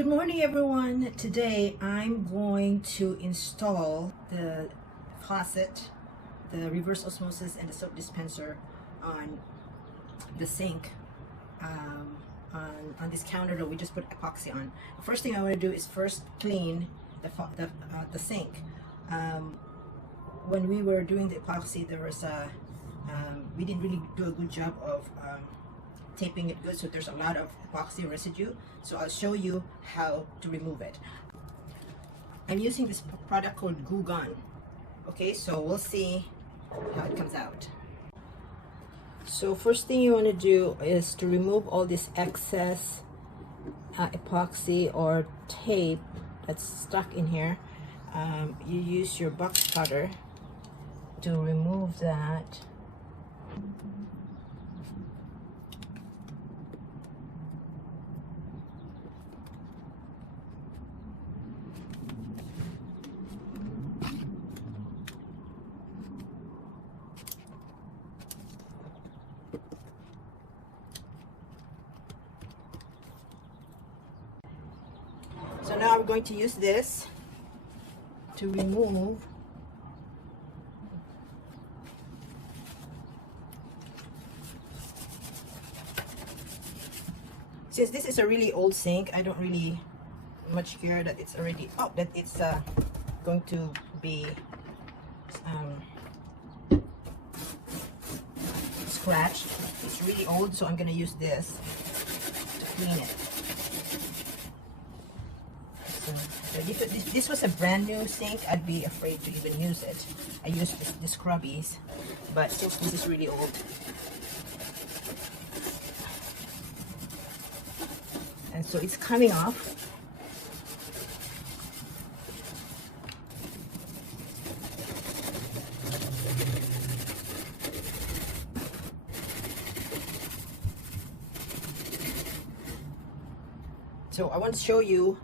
Good morning, everyone. Today I'm going to install the faucet, the reverse osmosis, and the soap dispenser on the sink, on this counter that we just put epoxy on. The first thing I want to do is first clean the sink. When we were doing the epoxy, there was we didn't really do a good job of taping it good, so there's a lot of epoxy residue. So I'll show you how to remove it. I'm using this product called Glue Gun. Okay, so we'll see how it comes out. So first thing you want to do is to remove all this excess epoxy or tape that's stuck in here. You use your box cutter to remove that. So now I'm going to use this to remove since this is a really old sink. I don't really much care that it's already that it's going to be scratched. It's really old, so I'm going to use this to clean it. So if this was a brand new sink, I'd be afraid to even use it. I use the scrubbies, but since this is really old, and so it's coming off. So I want to show you.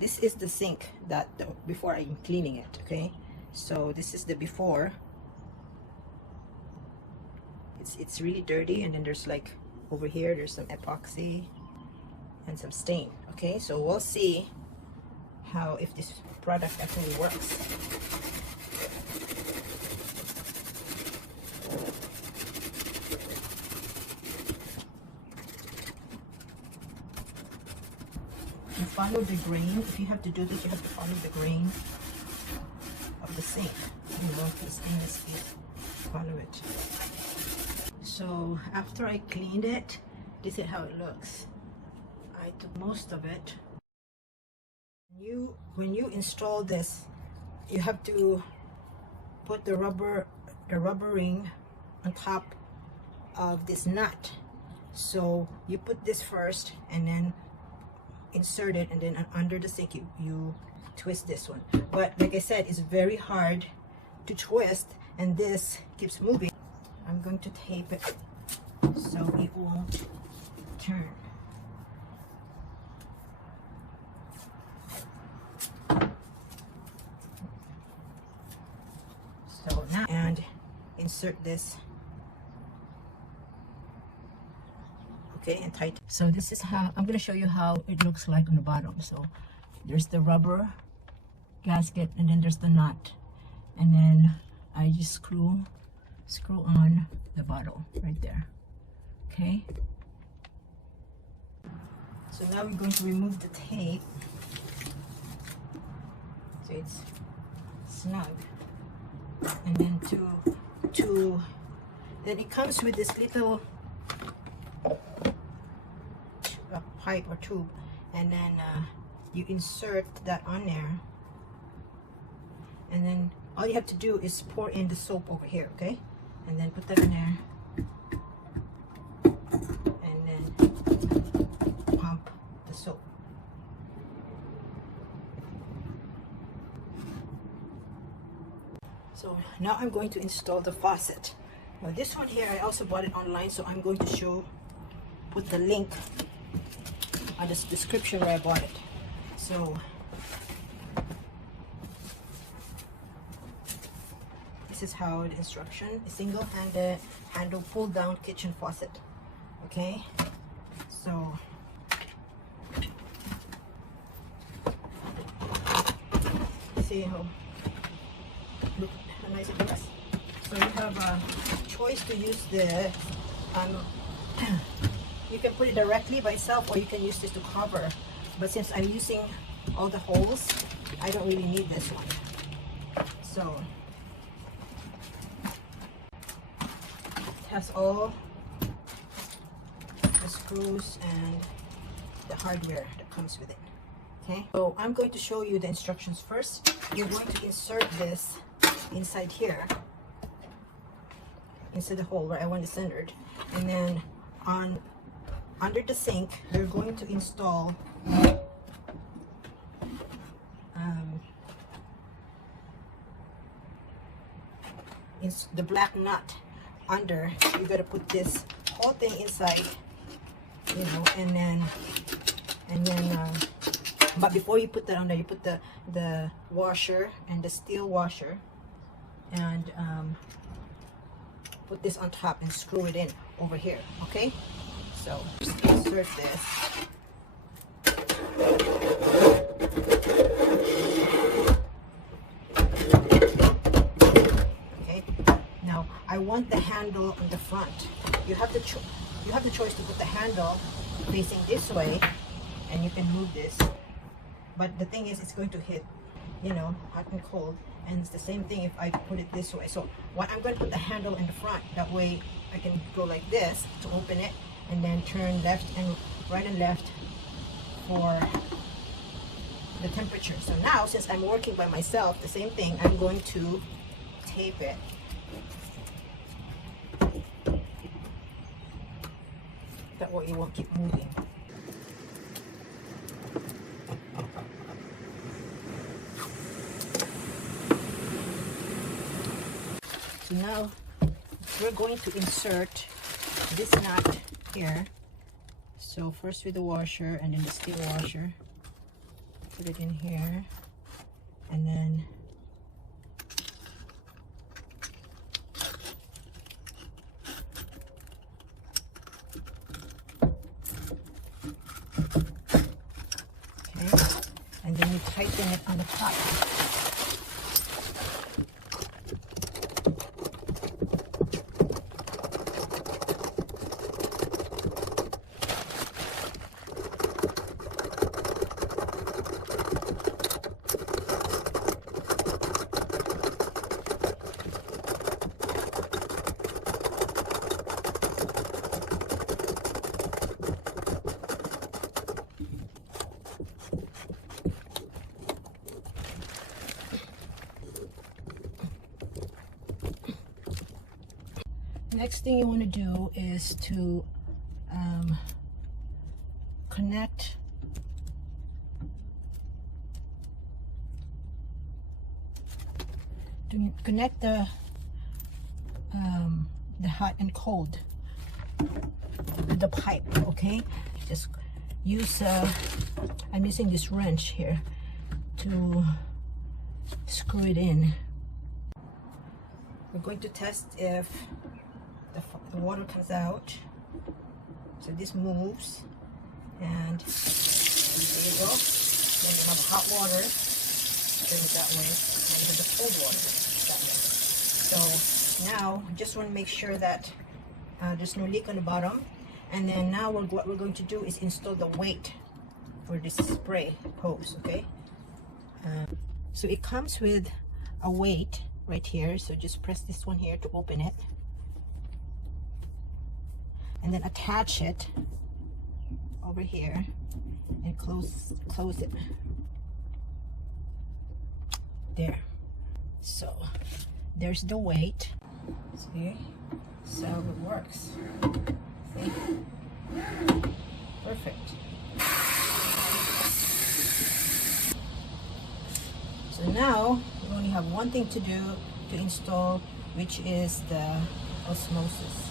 This is the sink that before I'm cleaning it. Okay, so this is the before. It's really dirty, and then there's like over here there's some epoxy and some stain. Okay, so we'll see how if this product actually works. You follow the grain. If you have to do this, you have to follow the grain of the sink. You know, the stainless steel. Follow it. So after I cleaned it, this is how it looks. I took most of it. When you install this, you have to put the rubber ring on top of this nut. So you put this first, and then insert it, and then under the sink you twist this one. But like I said, it's very hard to twist, and this keeps moving. I'm going to tape it so it won't turn. So now, and insert this. Okay, and tight. So this is how I'm going to show you how it looks like on the bottom. So there's the rubber gasket, and then there's the nut, and then I just screw on the bottle right there. Okay, so now we're going to remove the tape so it's snug, and then then it comes with this little pipe or tube, and then you insert that on there, and then all you have to do is pour in the soap over here. Okay, and then put that in there, and then pump the soap. So now I'm going to install the faucet. Now this one here, I also bought it online, so I'm going to put the link on the description where I bought it. So this is how the instruction, a single-handed handle pull-down kitchen faucet. Okay, so see how nice it looks. So you have a choice to use the you can put it directly by itself, or you can use this to cover. But since I'm using all the holes, I don't really need this one. So it has all the screws and the hardware that comes with it. Okay, so I'm going to show you the instructions first. You're going to insert this inside here, inside the hole where I want it centered, and then under the sink you're going to install the black nut under. You got to put this whole thing inside, you know, and then but before you put that on there, you put the washer and the steel washer, and put this on top and screw it in over here. Okay, so just insert this. Okay, now I want the handle on the front. You have the choice to put the handle facing this way, and you can move this. But the thing is, it's going to hit, you know, hot and cold. And it's the same thing if I put it this way. So what I'm going to put the handle in the front. That way I can go like this to open it, and then turn left and right and left for the temperature. So now, since I'm working by myself, the same thing, I'm going to tape it. That way it won't keep moving. So now we're going to insert this nut here. So first with the washer and then the steel washer. Put it in here, and then okay, and then you tighten it on the top. Next thing you want to do is to connect the hot and cold with the pipe. Okay, just use I'm using this wrench here to screw it in. We're going to test if the water comes out. So this moves, and there you go. Then you have hot water, turn it that way, and you have the cold water that way. So now just want to make sure that there's no leak on the bottom. And then now what we're going to do is install the weight for this spray hose. Okay, so it comes with a weight right here, so just press this one here to open it, and then attach it over here and close it there. So there's the weight. See, so it works. See, perfect. So now we only have one thing to do to install, which is the osmosis.